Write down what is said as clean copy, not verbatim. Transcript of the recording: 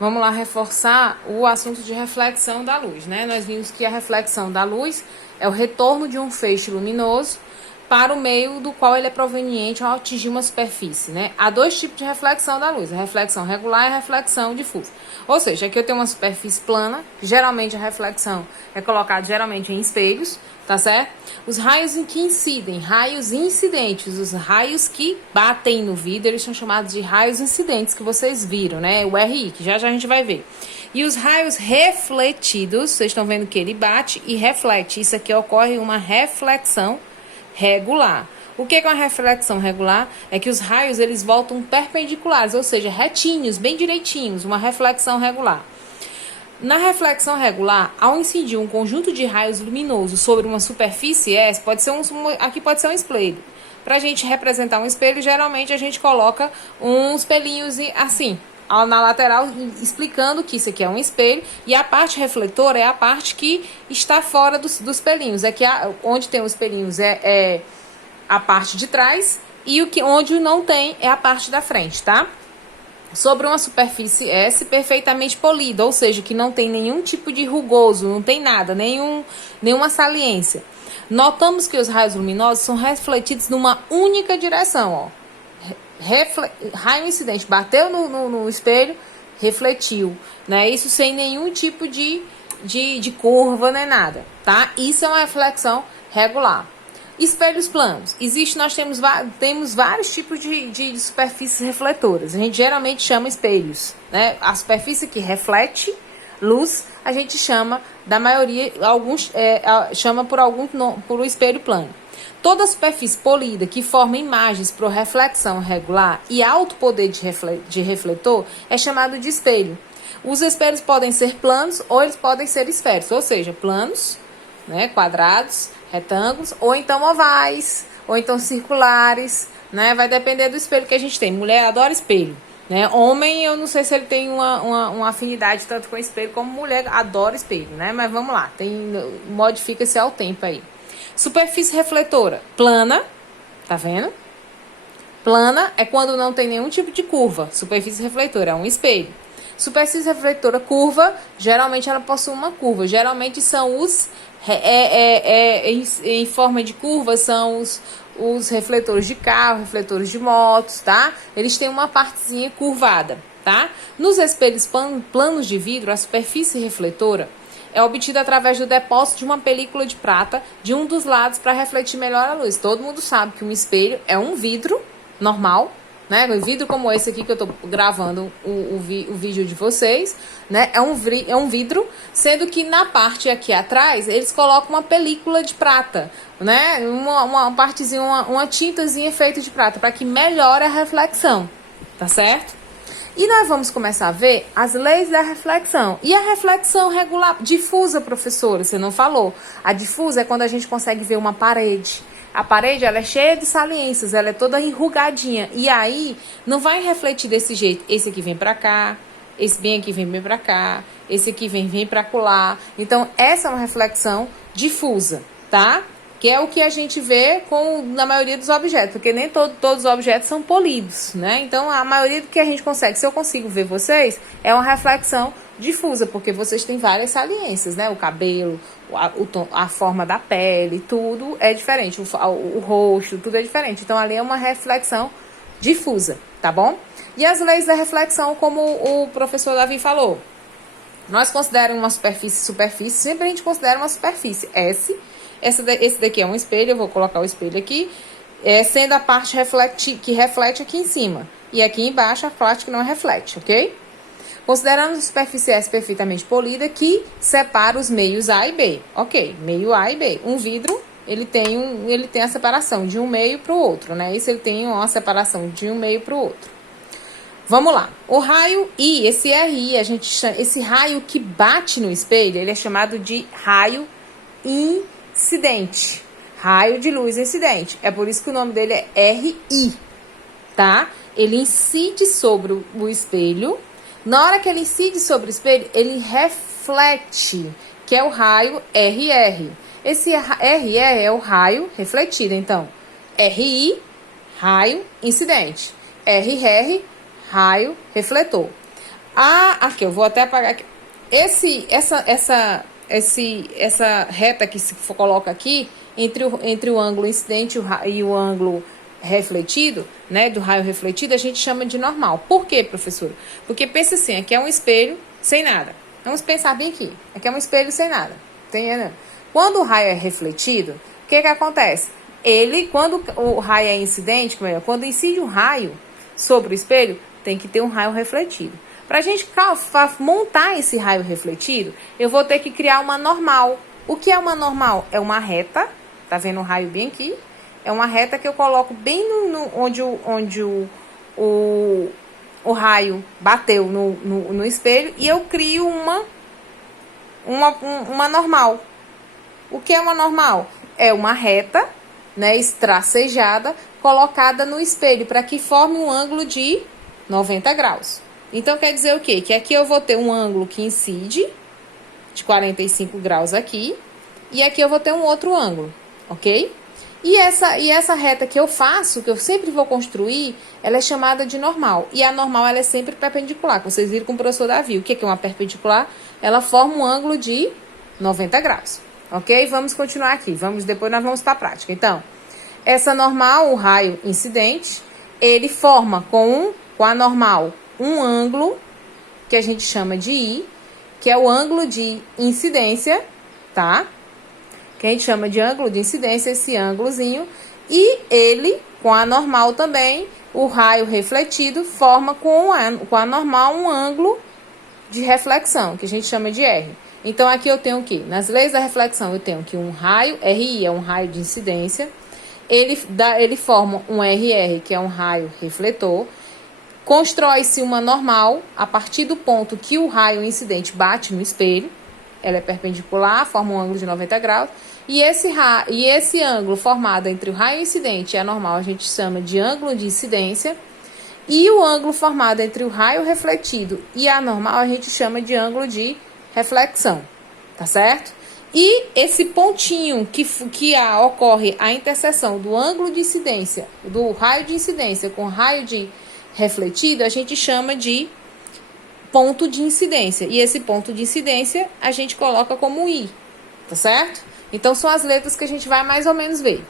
Vamos lá reforçar o assunto de reflexão da luz, né? Nós vimos que a reflexão da luz é o retorno de um feixe luminoso para o meio do qual ele é proveniente ao atingir uma superfície, né? Há dois tipos de reflexão da luz, a reflexão regular e a reflexão difusa. Ou seja, aqui eu tenho uma superfície plana, geralmente a reflexão é colocada geralmente em espelhos, tá certo? Os raios em que incidem, raios incidentes, os raios que batem no vidro, eles são chamados de raios incidentes, que vocês viram, né? O RI, que já a gente vai ver. E os raios refletidos, vocês estão vendo que ele bate e reflete. Isso aqui ocorre uma reflexão regular. O que é uma reflexão regular? É que os raios eles voltam perpendiculares, ou seja, retinhos, bem direitinhos, uma reflexão regular. Na reflexão regular, ao incidir um conjunto de raios luminosos sobre uma superfície S, aqui pode ser um espelho. Para a gente representar um espelho, geralmente a gente coloca uns pelinhos assim, na lateral, explicando que isso aqui é um espelho, e a parte refletora é a parte que está fora dos pelinhos. É que onde tem os pelinhos é a parte de trás, e onde não tem é a parte da frente, tá? Sobre uma superfície S perfeitamente polida, ou seja, que não tem nenhum tipo de rugoso, não tem nada, nenhuma saliência. Notamos que os raios luminosos são refletidos numa única direção, ó. Raio incidente bateu no espelho, refletiu, né? Isso sem nenhum tipo de curva nem nada, tá? Isso é uma reflexão regular. Espelhos planos. Nós temos vários tipos de superfícies refletoras. A gente geralmente chama espelhos, né? A superfície que reflete luz, a gente chama, da maioria, chama por espelho plano. Toda superfície polida que forma imagens por reflexão regular e alto poder de refletor é chamado de espelho. Os espelhos podem ser planos ou eles podem ser esféricos, ou seja, planos, né, quadrados, retângulos, ou então ovais, ou então circulares, né? Vai depender do espelho que a gente tem. Mulher adora espelho, né? Homem, eu não sei se ele tem uma afinidade tanto com espelho como mulher adora espelho, né? Mas vamos lá, modifica-se ao tempo aí. Superfície refletora plana, tá vendo? Plana é quando não tem nenhum tipo de curva. Superfície refletora é um espelho. Superfície refletora curva, geralmente ela possui uma curva. Geralmente são em forma de curva, são os refletores de carro, refletores de motos, tá? Eles têm uma partezinha curvada, tá? Nos espelhos planos de vidro, a superfície refletora é obtida através do depósito de uma película de prata de um dos lados para refletir melhor a luz. Todo mundo sabe que um espelho é um vidro normal, né? Um vidro como esse aqui que eu tô gravando o vídeo de vocês, né? É um vidro, sendo que na parte aqui atrás eles colocam uma película de prata, né? Uma partezinha, uma tintazinha feita de prata para que melhore a reflexão, tá certo? E nós vamos começar a ver as leis da reflexão. E a reflexão regular, difusa, professora, você não falou. A difusa é quando a gente consegue ver uma parede. A parede, ela é cheia de saliências, ela é toda enrugadinha. E aí, não vai refletir desse jeito. Esse aqui vem pra cá, esse bem aqui vem bem pra cá, esse aqui vem pra colar. Então, essa é uma reflexão difusa, tá? Que é o que a gente vê na maioria dos objetos, porque nem todos os objetos são polidos, né? Então, a maioria do que a gente consegue, se eu consigo ver vocês, é uma reflexão difusa, porque vocês têm várias saliências, né? O cabelo, a forma da pele, tudo é diferente, o rosto, tudo é diferente. Então, ali é uma reflexão difusa, tá bom? E as leis da reflexão, como o professor Davi falou, nós consideramos uma superfície, sempre a gente considera uma superfície S. Esse daqui é um espelho, eu vou colocar o espelho aqui, sendo a parte que reflete aqui em cima. E aqui embaixo a parte que não reflete, ok? Consideramos a superfície S perfeitamente polida que separa os meios A e B. Ok, meio A e B. Um vidro, ele tem a separação de um meio para o outro, né? Esse ele tem uma separação de um meio para o outro. Vamos lá. O raio I, esse RI, esse raio que bate no espelho, ele é chamado de raio incidente. Raio de luz incidente. É por isso que o nome dele é RI, tá? Ele incide sobre o espelho. Na hora que ele incide sobre o espelho, ele reflete, que é o raio RR. Esse RR é o raio refletido. Então, RI, raio incidente. RR, raio refletor. Aqui, eu vou até apagar aqui. Essa reta que se coloca aqui, entre o ângulo incidente e o ângulo refletido, né, do raio refletido, a gente chama de normal. Por quê, professora? Porque pensa assim, aqui é um espelho sem nada. Vamos pensar bem aqui. Aqui é um espelho sem nada. Entendeu? Quando o raio é refletido, o que acontece? Quando o raio é incidente, quando incide um raio sobre o espelho, tem que ter um raio refletido. Para a gente montar esse raio refletido, eu vou ter que criar uma normal. O que é uma normal? É uma reta, tá vendo o raio bem aqui? É uma reta que eu coloco bem onde o raio bateu no espelho e eu crio uma normal. O que é uma normal? É uma reta, né, estracejada, colocada no espelho para que forme um ângulo de 90 graus. Então, quer dizer o quê? Que aqui eu vou ter um ângulo que incide, de 45 graus aqui, e aqui eu vou ter um outro ângulo, ok? E essa reta que eu faço, que eu sempre vou construir, ela é chamada de normal. E a normal, ela é sempre perpendicular. Vocês viram com o professor Davi. O que é uma perpendicular? Ela forma um ângulo de 90 graus, ok? Vamos continuar aqui. Depois nós vamos para a prática. Então, essa normal, o raio incidente, ele forma com a normal um ângulo que a gente chama de I, que é o ângulo de incidência, tá? Que a gente chama de ângulo de incidência, esse ângulozinho. E ele, com a normal também, o raio refletido forma com a normal um ângulo de reflexão, que a gente chama de R. Então, aqui eu tenho o quê? Nas leis da reflexão, eu tenho que um raio, RI é um raio de incidência, ele forma um RR, que é um raio refletor. Constrói-se uma normal a partir do ponto que o raio incidente bate no espelho. Ela é perpendicular, forma um ângulo de 90 graus. E esse ângulo formado entre o raio incidente e a normal a gente chama de ângulo de incidência. E o ângulo formado entre o raio refletido e a normal a gente chama de ângulo de reflexão. Tá certo? E esse pontinho que ocorre a interseção do ângulo de incidência, do raio de incidência com o raio de refletido, a gente chama de ponto de incidência. E esse ponto de incidência a gente coloca como I, tá certo? Então, são as letras que a gente vai mais ou menos ver.